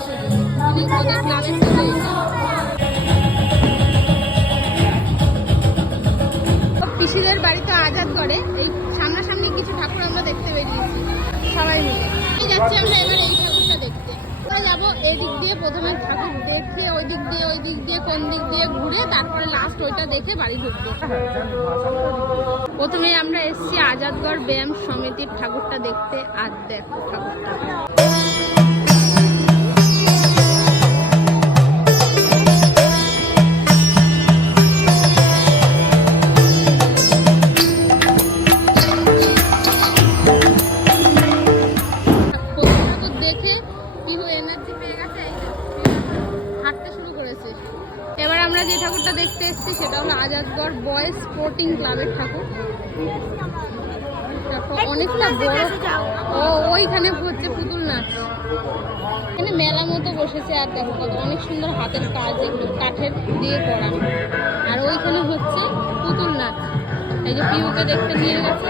ওদের ক্লাবের থেকে পিসিদের বাড়িতে আজাদগড়ে এই সামনাসামনি কিছু ঠাকুর আমরা দেখতে বেরিয়েছি সবাই মিলে। যাচ্ছি আমরা এবার এই ঠাকুরটা দেখতে। আমরা যাবো এদিক দিয়ে, প্রথমে ঠাকুর দেখে ওই দিক দিয়ে কোন দিক দিয়ে ঘুরে তারপরে লাস্ট ওইটা দেখে বাড়ি ঢুকবো। প্রথমে আমরা এসেছি আজাদগড় ব্যায়াম সমিতির ঠাকুরটা দেখতে। আর দেখো ঠাকুরটা যে ঠাকুরটা দেখতে এসেছি সেটা হলো আজাদগড় বয়েজ স্পোর্টিং ক্লাবের ঠাকুর। অনেকটা বড়। ওইখানে হচ্ছে পুতুল নাচ, এখানে মেলা মতো বসেছে। আর দেখো কত অনেক সুন্দর হাতের কাজ, এগুলো কাঠের দিয়ে করা। আর ওইখানে হচ্ছে পুতুল নাচ। এই যে পিউকে দেখতে নিয়ে গেছে।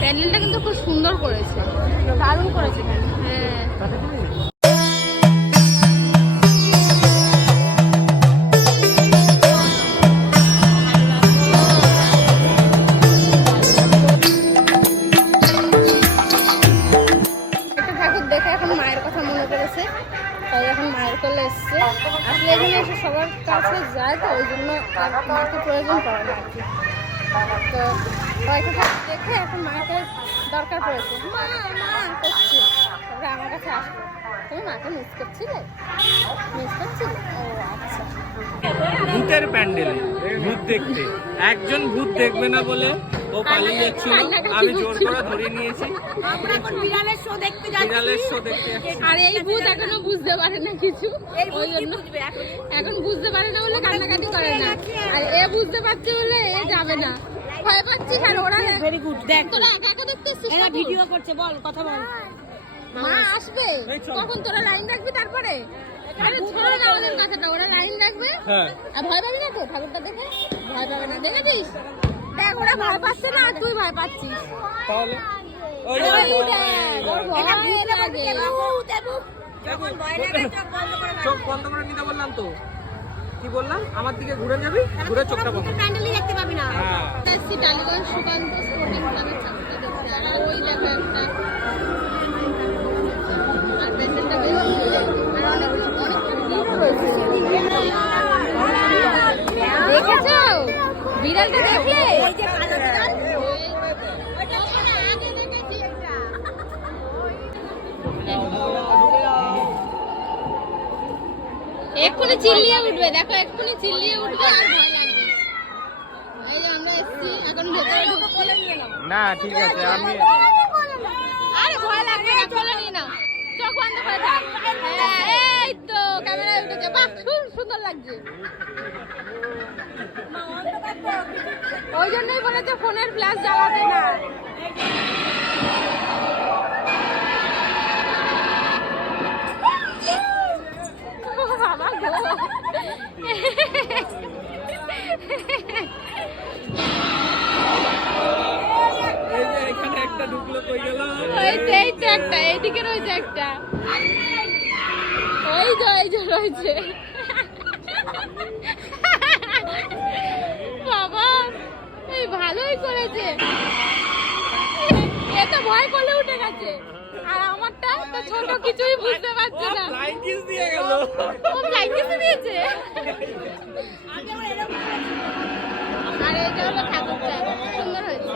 প্যান্ডেলটা কিন্তু খুব সুন্দর করেছে, দারুণ করেছে। হ্যাঁ আসলে এখানে এসে সবার কাছে যায়, তো ওই জন্য মাকে প্রয়োজন পড়ে না আর কি। তো কয়েকটা দেখে এখন মাকে দরকার পড়েছে, মা করছি, তারপরে আমার কাছে আসবে। তুমি মাকে মিস করছিলে? ও আচ্ছা। ভূতের প্যান্ডেলে ভূত দেখতে একজন ভূত দেখবে না বলে ও পালিয়ে যাচ্ছিল, আমি জোর করে ধরে নিয়েছি। আমরা এখন বিড়ালের শো দেখতে যাচ্ছি। আর এই ভূত এখনো বুঝতে পারে না কিছু, ওই জন্য এখন বুঝতে পারে না বলে কান্নাকাটি করে না। আর এ বুঝতে পারছে বলে এ যাবে না, ভয় পাচ্ছি। আর ওরা ভেরি গুড। দেখ তোরা একা একা দেখতেছিস, এরা ভিডিও করছে, বল কথা বল। মা আসবে কখন? তোরা লাইন রাখবি তারপরে। আরে ছোড়ো না ওদের কথাটা, ওরা লাইন রাখবে। আর ভয় পাবি না তো? ঠাকুরটা দেখে ভয় পাবে না, দেখেছিস? দেখ ওরা ভয় পাচ্ছে না আর তুই ভয় পাচ্ছিস। তাহলে ওই দেখ ওর ভয় লাগে। চোখ বন্ধ করে নিতে বললাম তো, কি বললাম? আমার দিকে ঘুরে যাবি, ঘুরে চোখটা বন্ধ। প্যান্ডেলই দেখতে পাবি না। এসছি টালিগঞ্জ সুকান্ত স্পোর্টিং ক্লাবের ঠাকুরটা দেখতে। আর ওই দেখো একটা, আর প্যান্ডেলটা বেশ আর অনেক দেখেছো বিড়ালটা দেখলে? এক্ষুনি চিল্লিয়ে উঠবে, দেখো এক্ষুনি চিল্লিয়ে উঠবে আর ভয় লাগবে। এই যে আমরা এসছি এখন ভেতরে ঢুকছি না, ঠিক আছে। আমি আরে ভয় লাগবে না, চলে নি না, চোখ বন্ধ করে থাক। এই তো ক্যামেরায় উঠেছে, বাহ সুন্দর লাগছে। ওই জন্যই বলেছে ফোনের ফ্ল্যাশ জ্বালাতে না। এখানে একটা ঢুকলো, কই গেল? এই তো একটা, এইদিকে রয়েছে একটা, ওই যে রয়েছে। বাবা এই ভালোই করেছে, এ তো ভয় করলে উঠে গেছে। আর আমারটা তো ছোট, কিছুই বুঝতে পারছে না। ফ্লাইং কিস দিয়ে গেল। ও ফ্লাইং কিস দিয়েছে। আর এই যে হলো ঠাকুরটা, সুন্দর হয়েছে।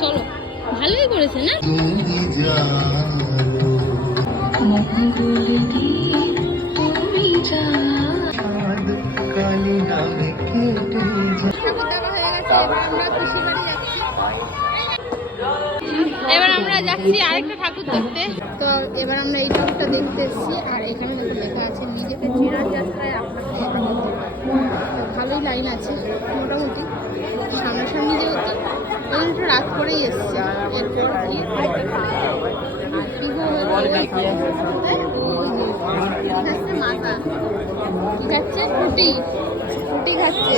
চলো, ভালোই করেছে না? এবার আমরা যাচ্ছি আরেকটা ঠাকুর দেখতে। তো এবার আমরা এই ঠাকুরটা দেখতে এসেছি, আর এখানে দেখো লেখা আছে নিজেকে চিরার যাত্রায় আপনাকে তো ভালোই লাইন আছে মোটামুটি, সামনাসামনি যেহেতু ওই একটু রাত করেই এসছে। এরপর মাথা কি খাচ্ছে, ফুটি ফুটি খাচ্ছে।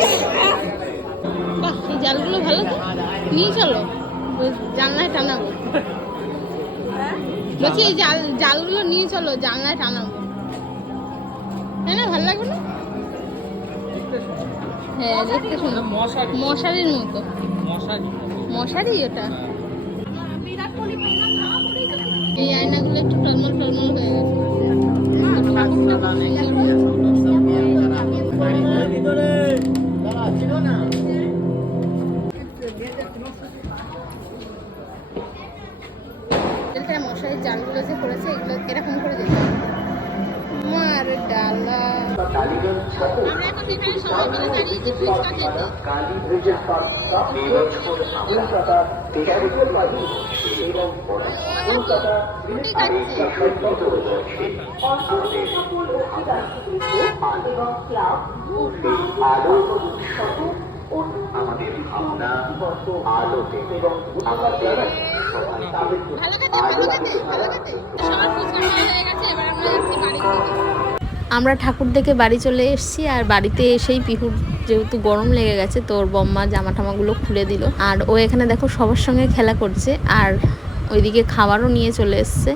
বাহ, এই জালগুলো ভালো তো, নিয়ে চলো জানলায় টানাবো। বলছি এই জালগুলো নিয়ে চলো জানলায় টানাবো, তাই না? ভালো লাগবে না? হ্যাঁ, দেখতে সুন্দর, মশারির মতো। মশারি ওটা। এই আয়নাগুলো একটু টলমল টলমল হয়ে গেছে। মশারির জালগুলো যে করেছে এগুলো এরকম করে যেতে হবে। মার ডালা। আমরা এখন এখানে সবাই মিলে দাঁড়িয়েছি ফুচকা খেতে। আমাদের ভাবনা আলোতে এবং আমাদের ভালো খেতে ভালো খেতে ভালো খেতে। সবার ফুচকা খাওয়া হয়ে গেছে, এবার আমরা যাচ্ছি বাড়ির দিকে। আমরা ঠাকুর দেখে বাড়ি চলে এসেছি, আর বাড়িতে এসেই পিহুর যেহেতু গরম লেগে গেছে তো ওর বম্মা জামা টামাগুলো খুলে দিল, আর ও এখানে দেখো সবার সঙ্গে খেলা করছে, আর ওইদিকে খাবারও নিয়ে চলে এসছে।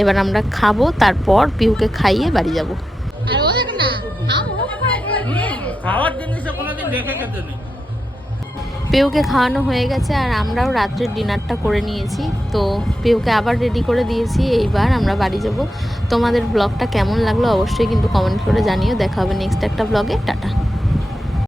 এবার আমরা খাবো, তারপর পিহুকে খাইয়ে বাড়ি যাব। আর ও দেখো না খাওয়ার জিনিস কোনোদিন রেখে খেতে নেই। পিহুকে খাওয়ানো হয়ে গেছে, আর আমরাও রাত্রের ডিনারটা করে নিয়েছি। তো পিহুকে আবার রেডি করে দিয়েছি, এইবার আমরা বাড়ি যাব। তোমাদের ব্লগটা কেমন লাগলো অবশ্যই কিন্তু কমেন্ট করে জানিও। দেখা হবে নেক্সট একটা ব্লগে। টাটা।